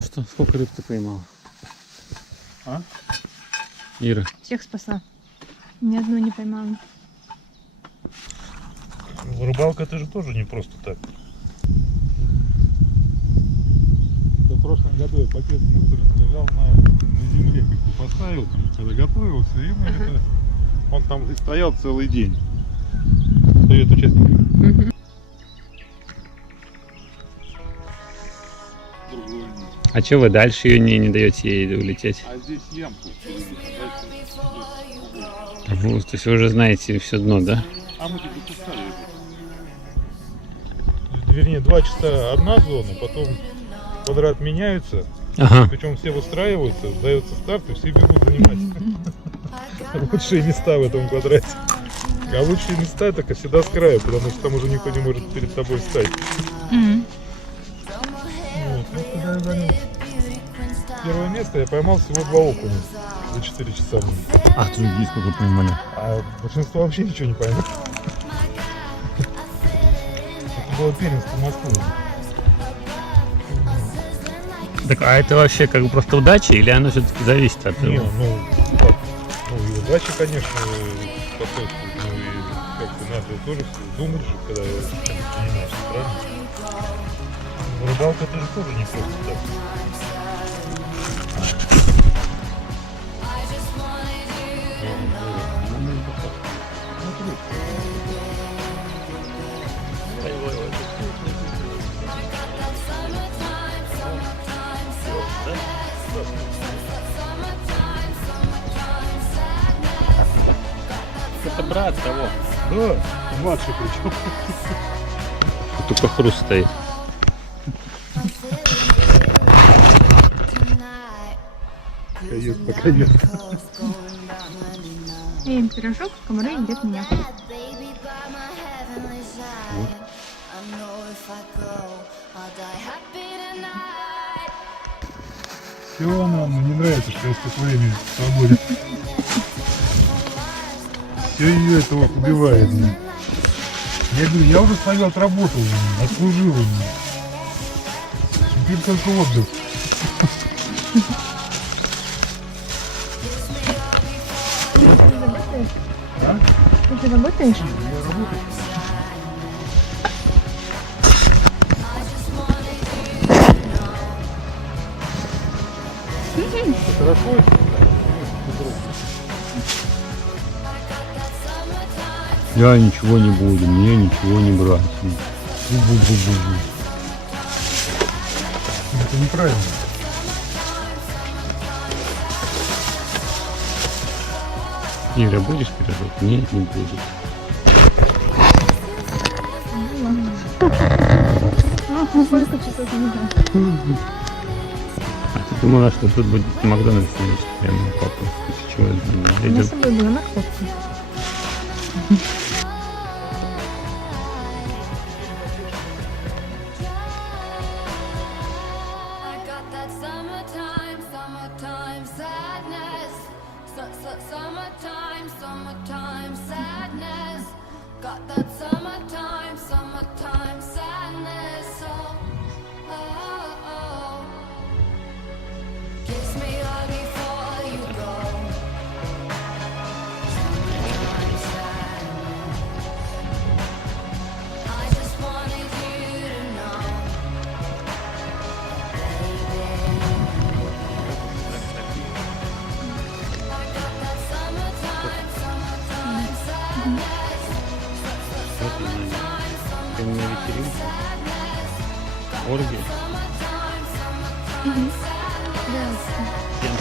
Что, сколько рыб ты поймала? А? Ира. Всех спасла. Ни одну не поймала. Рыбалка это же тоже не просто так. В прошлом году я пакет мусора лежал на земле, как-то поставил там, когда готовился, и мы это... Он там и стоял целый день. Привет участникам. А что вы дальше ее не даете ей улететь? А здесь ямку. То есть вы уже знаете все дно, да? А мы тут допускали. Вернее, 2 часа одна зона, потом квадрат меняются. Ага. Причем все выстраиваются, дается старт, и все бегут занимать лучшие места в этом квадрате. А лучшие места так всегда с краю, потому что там уже никто не может перед собой встать. Вот. Ну, когда я занял первое место, я поймал всего 2 окуня за 4 часа. А другие сколько поймали? А большинство вообще ничего не поймало. Это было первенство Москвы. Так, а это вообще как бы просто удача или оно все-таки зависит от Не, этого? ну, как? Ну, и удача, конечно, способствует. Ну, и как-то надо тоже думать же, когда чем-то занимаешься, правильно? Рыбалка это же тоже не просто так. Это брат того. Да, младший причем. Только хруст стоит. Кает по кает. Я им пирожок, комары едят меня. Все нам не нравится, что я с такое время свободен. Все ее этого убивает. Я говорю, я уже свое отработал, отслужил. Теперь только отдых. А? Ты работаешь? Я работаю. Хорошо? Я ничего не буду, мне ничего не брать. Это неправильно. Ира, будешь пирожок? Нет, не буду. Сколько часов не знаю. А ты думала, что тут будет Макдональдс прямо на папу? Ты чего? У меня с собой была морковка. Summertime sadness. Got that summertime sadness. Oh, oh, oh. Kiss me hard before you go. Summertime sadness. I just wanted you to know, baby. I got that summertime sadness. Ты на вечеринке? Оргия? Да. Всем